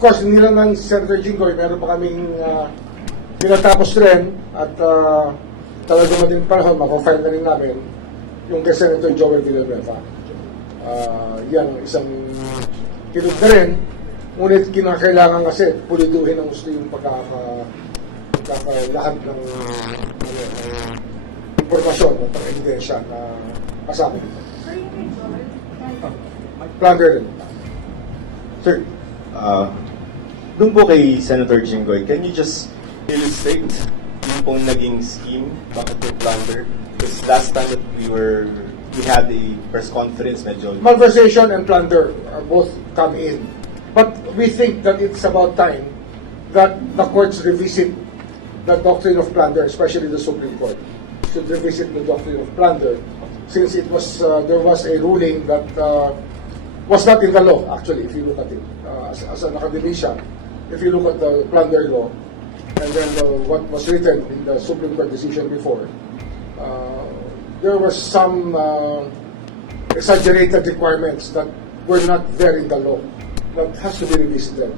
course, hindi lang ng Senator Jinggoy, meron pa kaming tinatapos rin at talagang madaling panahon, makofile na rin namin yung kay Senator Joel Villanueva. Yan, isang kinug na rin, ngunit kinakailangan kasi puliduhin ang gusto yung pagkakalahat ng impormasyon at ang ebidensya na kasama dito. Plunder rin. Sir, dun po kay Senator Jinggoy, can you just illustrate yung pong naging scheme, bakit po plunder? Because last time that we had a press conference, medyo... Malversation and plunder both come in. But we think that it's about time that the courts revisit the doctrine of plunder, especially the Supreme Court should revisit the doctrine of plunder, since it was there was a ruling that was not in the law, actually, if you look at it. As an academician, if you look at the plunder law, and then what was written in the Supreme Court decision before, there were some exaggerated requirements that were not there in the law that has to be revisited.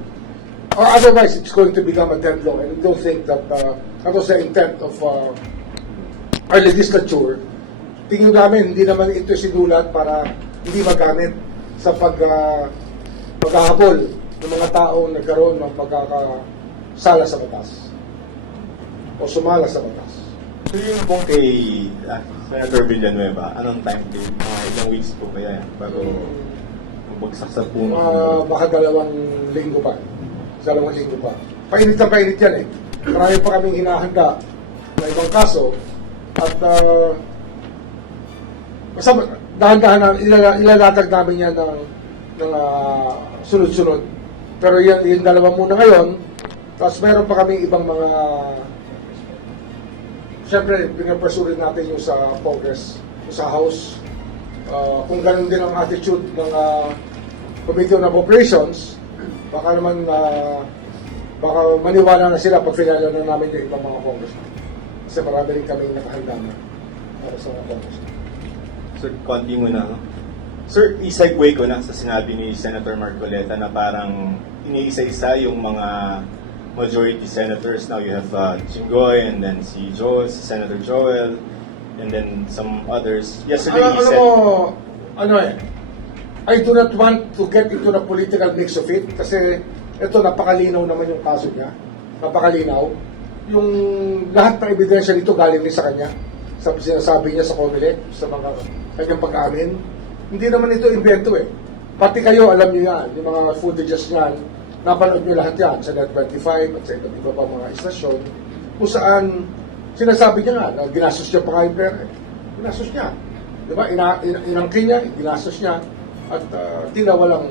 Or otherwise, it's going to become a dead law, and we don't think that that was the intent of our legislature. Tingin namin, hindi naman ito sinulat para hindi magamit sa paghahabol ng mga taong nagkaroon ng pagkakasala sa batas o sumala sa batas. So yun pong kay Senator Villanueva, anong time frame? Ilang weeks po kaya yan bago bumagsak sa puno? Baka 2 linggo pa. 2 linggo pa. Painit na painit yan eh. Marami pa kaming hinahanda na ibang kaso at basta dahan-dahan ilalatag namin yan ng sunod-sunod. Pero yung 2 muna ngayon, tapos meron pa kaming ibang mga siyempre, pinapursuit natin yung sa Congress, yung sa House. Kung ganun din ang attitude ng Committee on Appropriations, baka naman baka maniwala na sila pag finalo na namin yung ibang mga congressmen. Kasi marami rin kami nakahanda na para sa mga congressmen. Sir, konti muna. No? Sir, i-segue ko na sa sinabi ni Senator Marcoleta na parang iniisa-isa yung mga majority senators. Now you have Jinggoy, and then si Joel, si Senator Joel, and then some others. Yesterday he said... I do not want to get into the political mix of it kasi ito napakalinaw naman yung kaso niya. Napakalinaw. Yung lahat ng ebidensya nito galing din sa kanya. Sa sinasabi niya sa COMELEC, sa mga kanyang pag-amin. Hindi naman ito invento eh. Pati kayo, alam niyo yan. Yung mga footages niyan, napanood niyo lahat yan sa Net25 at sa iba pa mga istasyon kung saan sinasabi niya nga na ginastos niya pa nga yung pera. Ginastos niya. Diba? Inangkin niya, ginastos niya at tila walang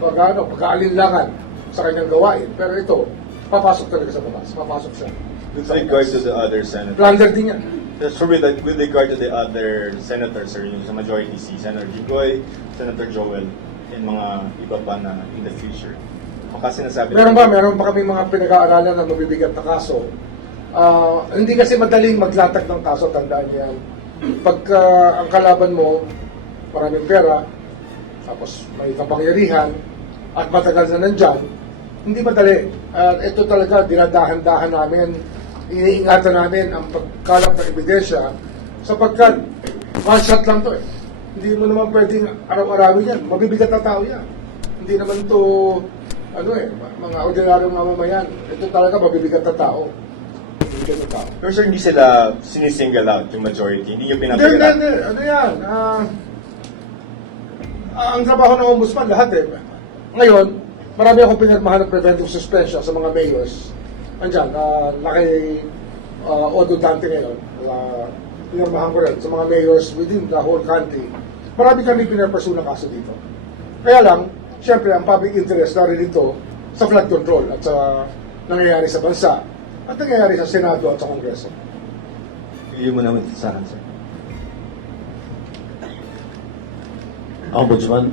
pagkaalinlangan sa kanyang gawain. Pero ito, papasok talaga sa batas. Papasok siya. With regard to the other senators. Plunder din yan. So with regard to the other senators, or yung sa majority, si Senator Jinggoy, Senator Joel, and mga iba pa na in the future. Baka sinasabi... Meron pa kami mga pinag-aaralan na mabibigat na kaso. Hindi kasi madaling maglatag ng kaso, tandaan niyo yan. Pagka ang kalaban mo, maraming pera, tapos may kapangyarihan, at matagal na nandyan, hindi madali. Ito talaga, dinadahan-dahan namin, iniingatan namin ang pagkalap ng ebidensya sapagkat one shot lang to eh. Hindi mo naman pwedeng araw-arawin yan. Mabibigat na tao yan. Hindi naman to mga ordinaryong mamamayan. Ito talaga mabibigat na tao. Pero sir, hindi sila sinisingle out yung majority. Hindi yung pinapagala. Hindi. Ano yan? Ang trabaho ng ombudsman, lahat eh. Ngayon, marami akong pinirmahan ng preventive suspension sa mga mayors. Andyan, kay Odo Dante ngayon. Pinirmahan ko rin sa mga mayors within the whole country. Marami kami pinirpursue ng kaso dito. Kaya lang, syempre, ang public interest na rin ito sa flood control at sa nangyayari sa bansa at nangyayari sa Senado at sa Kongreso. Yun mo naman sa akin, sir. Ombudsman,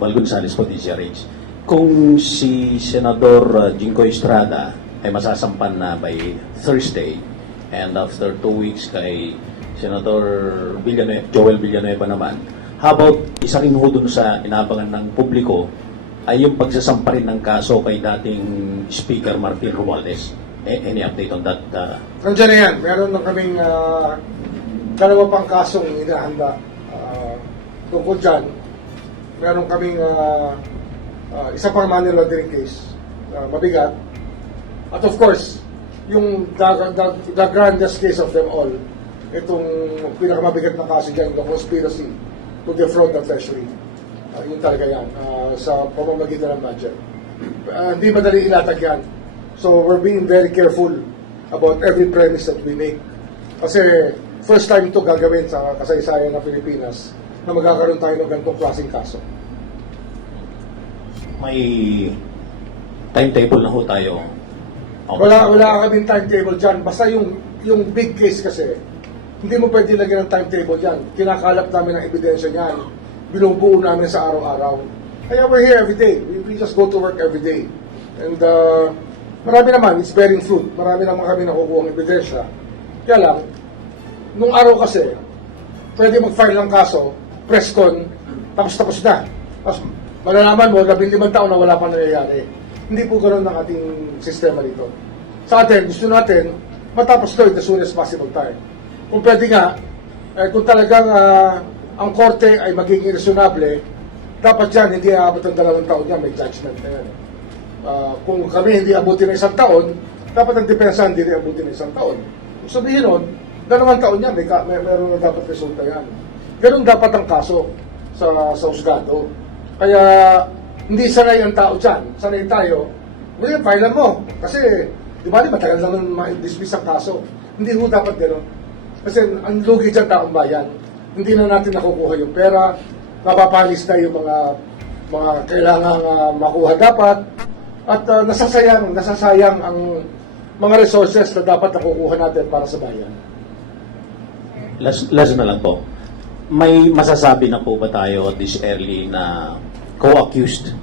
Bal Gonzales po, DZRH. Kung si Senador Jinggoy Estrada ay masasampan na by Thursday, and after 2 weeks kay Senator Joel Villanueva naman, How about, isa rin ho dun sa inabangan ng publiko, ay yung pagsasampa rin ng kaso kay dating Speaker Martin Romualdez. Any update on that? Nandiyan na yan. Meron na kaming dalawa pang kasong inahanda tungkol dyan. Meron kaming isa pang money laundering case mabigat. At of course, yung the grandest case of them all, itong pinakamabigat na kaso dyan, the conspiracy to defraud the treasury. Yun talaga yan, sa pamamagitan ng budget. Hindi madali ilatag yan. So we're being very careful about every premise that we make. Kasi first time ito gagawin sa kasaysayan ng Pilipinas na magkakaroon tayo ng ganitong klaseng kaso. May timetable na ho tayo. Wala kaming timetable dyan. Basta yung big case kasi, hindi mo pwede lagyan ng timetable dyan. Kinakalap namin ang ebidensya niyan. Binubuo namin sa araw-araw. Kaya we're here every day. We just go to work every day. And marami naman, it's bearing fruit. Marami naman kami nakukuha ng ebidensya. Kaya lang, nung araw kasi, pwede mag-file ng kaso, press con, tapos na. Tapos malalaman mo, 15 taon na wala pa nangyayari. Hindi po ganoon ang ating sistema dito. Sa atin, gusto natin, matapos ito as soon as possible time. Kung pwede nga, kung talagang ang korte ay magiging reasonable, dapat yan, hindi aabot ng 2 taon yan, may judgment na yan. Kung kami hindi abutin ng 1 taon, dapat ang depensa hindi rin abutin ng 1 taon. Kung sabihin nun, 2 taon yan, meron na dapat resulta yan. Ganun dapat ang kaso sa husgado. Kaya, hindi sanay ang tao dyan. Sanay tayo, well, filean mo. Kasi, di ba, matagal naman ma-dismiss ang kaso. Hindi ho dapat gano'n. Kasi ang lugi dyan taong bayan. Hindi na natin nakukuha yung pera, napapalis na yung mga kailangang makuha dapat, at nasasayang ang mga resources na dapat nakukuha natin para sa bayan. Last na lang po. May masasabi na po ba tayo this early na co-accused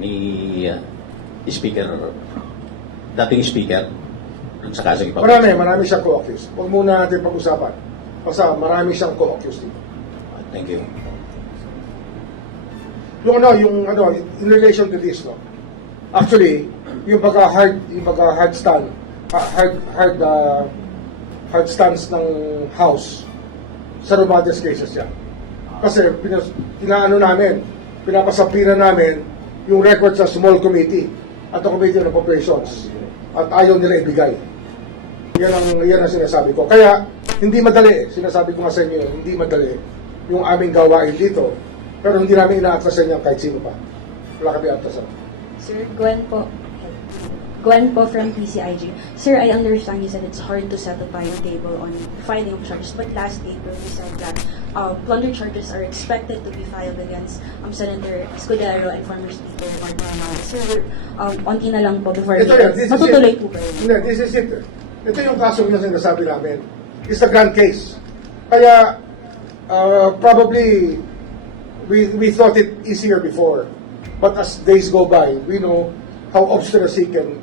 ni dating speaker sa kasong ipapagod? Marami siyang co-accused. Huwag muna natin pag-usapan. Basta marami siyang co-accused dito. Thank you. Yung in relation to this, no? Actually, yung hard stance ng House sa Romualdez cases yan. Kasi pinapasapiran namin yung record sa small committee at the Committee on Appropriations at ayaw nila ibigay. Yan ang sinasabi ko. Kaya, hindi madali. Sinasabi ko nga sa inyo, hindi madali yung aming gawain dito. Pero hindi namin ina-atrasan yan kahit sino pa. Wala kami atrasan. Sir, Gwen po from PCIG. Sir, I understand you said it's hard to settle by a table on filing of charges, but last April you said that plunder charges are expected to be filed against Senator Escudero and former Speaker Martin Romualdez. Sir, onti na lang po before matutuloy po ba yun? Hindi, this is it. Ito yung kaso yung sinasabi namin. It's a grand case. Kaya, probably, we thought it easier before. But as days go by, we know how obstinacy can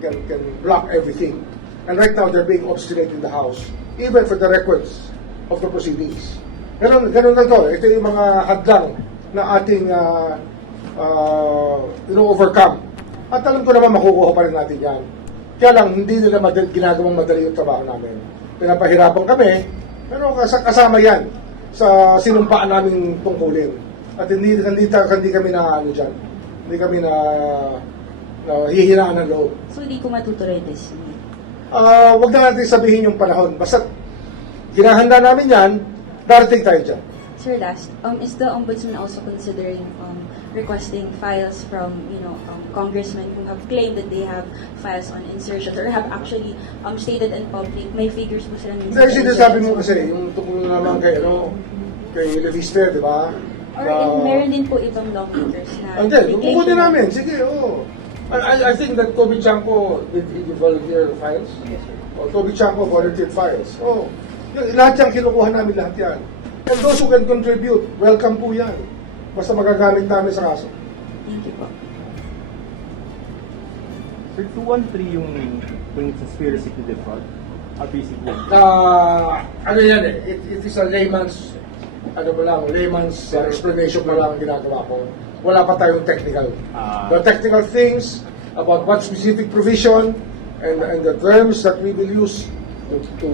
block everything. And right now, they're being obstinate in the House, even for the records of the proceedings. Ganun lang to. Ito yung mga hadlang na ating overcome. At alam ko naman makukuha pa rin natin yan. Kaya lang, hindi nila ginagawang madali yung trabaho namin. Pinapahirapan kami, pero kasama yan sa sinumpaan naming tungkulin. At hindi kami na dyan. Hindi kami na hihinaan ng loob. So, hindi ko matutuloy this week? Huwag na natin sabihin yung panahon. Basta, ginahanda namin yan, darating tayo dyan. Sir, last, is the Ombudsman also considering requesting files from, congressmen who have claimed that they have files on insertions or have actually stated in public, may figures po sila Hindi, sinasabi mo kasi, yung tungkol naman kay Leviste, di ba? Or meron din po ibang lawmakers na... Hindi, kukunin namin. Sige, oo. I think that Toby Chanco did volunteer files. Yes, sir. Toby Chanco volunteered files. Lahat yan, kinukuha namin lahat yan. And those who can contribute, welcome po yan. Basta magagamit namin sa kaso. Thank you po. Sir, 213 yung conspiracy to defraud? Basically. Ano yan eh, it is a layman's ano mo lang, layman's explanation mo lang ang ginagawa ko. Wala pa tayong technical. The technical things about what specific provision and the terms that we will use to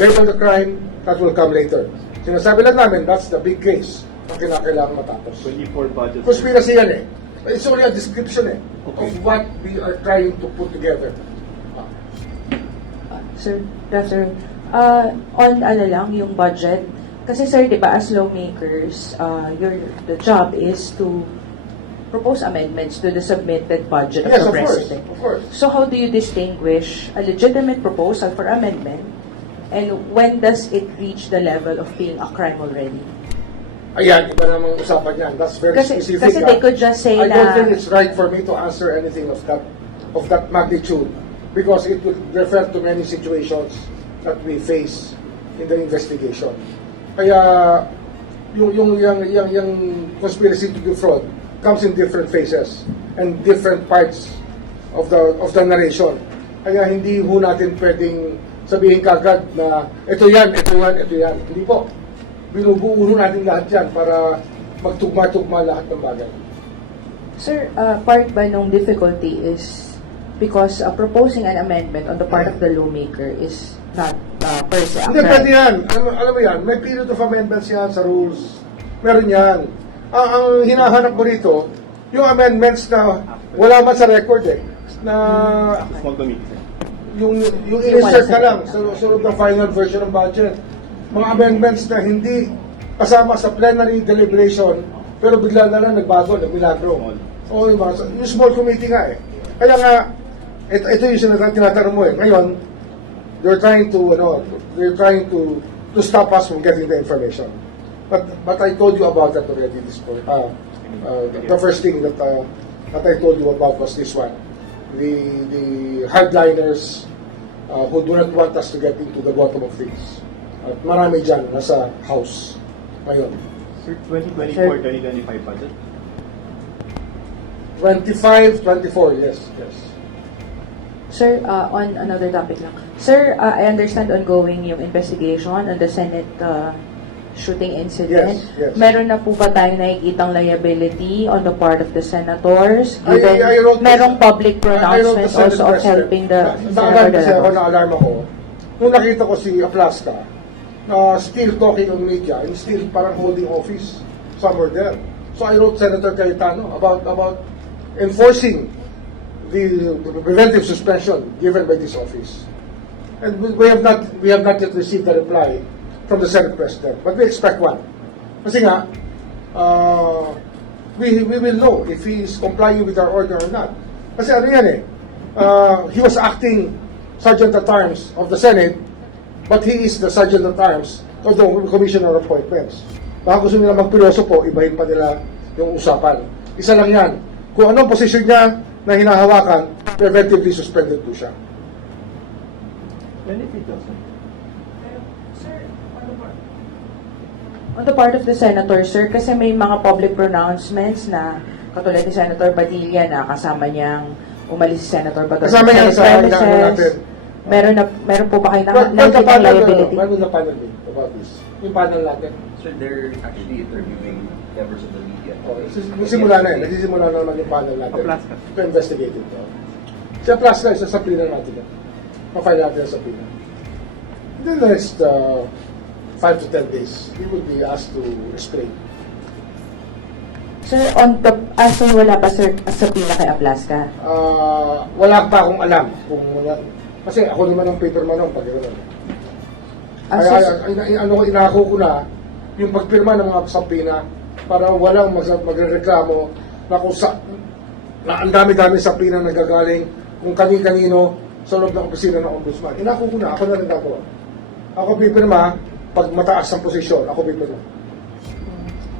label the crime, that will come later. Sinasabi lang namin, that's the big case na kinakailangan matapos. 24 budget. Conspiracy yan eh. It's only a description Okay. of what we are trying to put together. Sir, good afternoon. On ano lang, yung budget. Kasi sir, di ba, as lawmakers, the job is to propose amendments to the submitted budget Yes, of of the course, President. of course. So how do you distinguish a legitimate proposal for amendment and when does it reach the level of being a crime already? Ayan, iba namang usapan yan. That's very specific. Kasi they could just say I don't na... think it's right for me to answer anything of that magnitude because it would refer to many situations that we face in the investigation. Kaya yung conspiracy to defraud comes in different phases and different parts of the narration. Kaya hindi ho natin pwedeng sabihin kagad na ito yan. Hindi po. Binubuo natin lahat yan para magtugma-tugma lahat ng bagay. Sir, part ba nung difficulty is because proposing an amendment on the part of the lawmaker is not per se a Hindi, crime? pwede yan. Alam mo yan, may period of amendments yan sa rules. Meron yan. Ang hinahanap mo rito, yung amendments na wala man sa record eh. Na Small committee. yung i-insert ka lang sa sunod ng final version ng budget. Mga amendments na hindi kasama sa plenary deliberation pero bigla na lang nagbago, nagmilagro. O yung small committee nga eh. Kaya nga, ito yung tinatanong mo eh. Ngayon, they're trying to stop us from getting the information. But I told you about that already this point. The first thing that I told you about was this one. The hardliners who do not want us to get into the bottom of things. At marami dyan nasa house ngayon. Sir, 2024-2025 budget. 25, 24, yes. Sir, on another topic lang. Sir, I understand ongoing yung investigation on the Senate shooting incident. Yes. Meron na po ba tayong nakikitang liability on the part of the senators? I wrote Merong public I wrote the pronouncements Senate also of President. helping the Naalarm kasi ako, Senator. na-alarm ako. Nung nakita ko si Aplaska, na still talking on media and still parang holding office somewhere there. So I wrote Senator Cayetano about enforcing the preventive suspension given by this office. And we have not yet received a reply from the Senate President, but we expect one. Kasi nga, we will know if he is complying with our order or not. Kasi ano yan eh, he was acting Sergeant-at-Arms of the Senate, but he is the Sergeant-at-Arms of the Commissioner of Appointments. Baka gusto nila magpiloso po, ibahin pa nila yung usapan. Isa lang yan. Kung anong posisyon niya na hinahawakan, preventively suspended po siya. Benefit also. On the part of the senator, sir, kasi may mga public pronouncements na katulad ni Senator Padilla na kasama niyang umalis si Senator Bato. Kasama niya sa premises. inaano natin. Meron po ba kayo When the nakikitang panel, liability? when will the panel be about this? Yung panel natin. So they're actually interviewing members of the media. Okay. Nagsisimula na eh. Nagsisimula na naman yung panel natin. Aplaska. To investigate it. Si Aplaska, isa sa pina natin. Ma-file natin sa pina. In the next 5 to 10 days, we will be asked to explain. Sir, as in wala pa sir sa pila kay Aplaska. Wala pa akong alam kung wala. Kasi ako naman ang paperman ng pag-iwanan. Kaya inako ko na yung pagpirma ng mga sampina para walang magrereklamo na kung na ang dami-dami sampina nagagaling kung kani-kanino sa loob ng opisina ng ombudsman. Inako ko na, ako na rin gagawa. Ako pipirma, pag mataas ang posisyon, ako pipirma.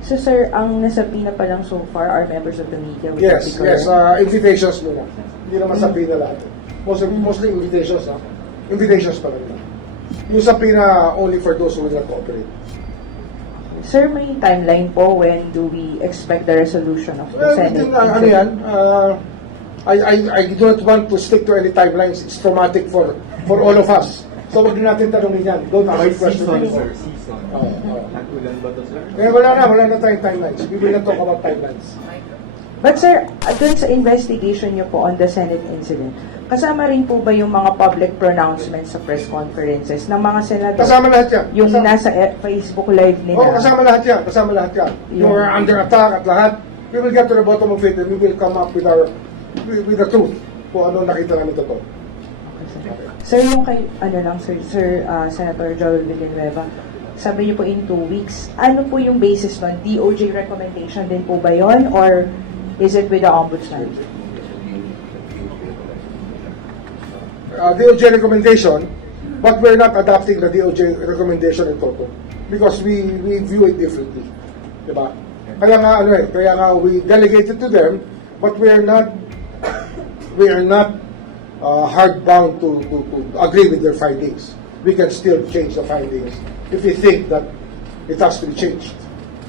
So sir, ang nasapina pa lang so far are members of the media. Would that be Yes, correct? invitations muna. Hindi naman sampina lahat. Mostly invitations, ha? Invitations pa lang. Yung sampina only for those who will not cooperate. Sir, may timeline po when do we expect the resolution of the Well, Senate? ano yan, I do not want to stick to any timelines. It's traumatic for all of us. So wag natin tanongin yan. Don't ask By questions season, anymore. sir. Season. Nagulan ba to, sir? Kaya wala na tayong timelines. We will not talk about timelines. But sir, dun sa investigation niyo po on the Senate incident, kasama rin po ba yung mga public pronouncements sa press conferences ng mga senador? Kasama lahat yan. Yung Kasama- nasa Facebook live nila? Oo, kasama lahat yan. Kasama lahat yan. Yung- You are under attack at lahat. We will get to the bottom of it and we will come up with the truth kung ano nakita namin totoo. Sir, yung kay, Senator Joel Villanueva, sabi niyo po in 2 weeks, ano po yung basis nun? DOJ recommendation din po ba yon or is it with the Ombudsman? DOJ recommendation, but we're not adopting the DOJ recommendation in toto because we view it differently. Diba? Kaya nga we delegated to them, but we are not hard bound to agree with their findings. We can still change the findings if we think that it has to be changed.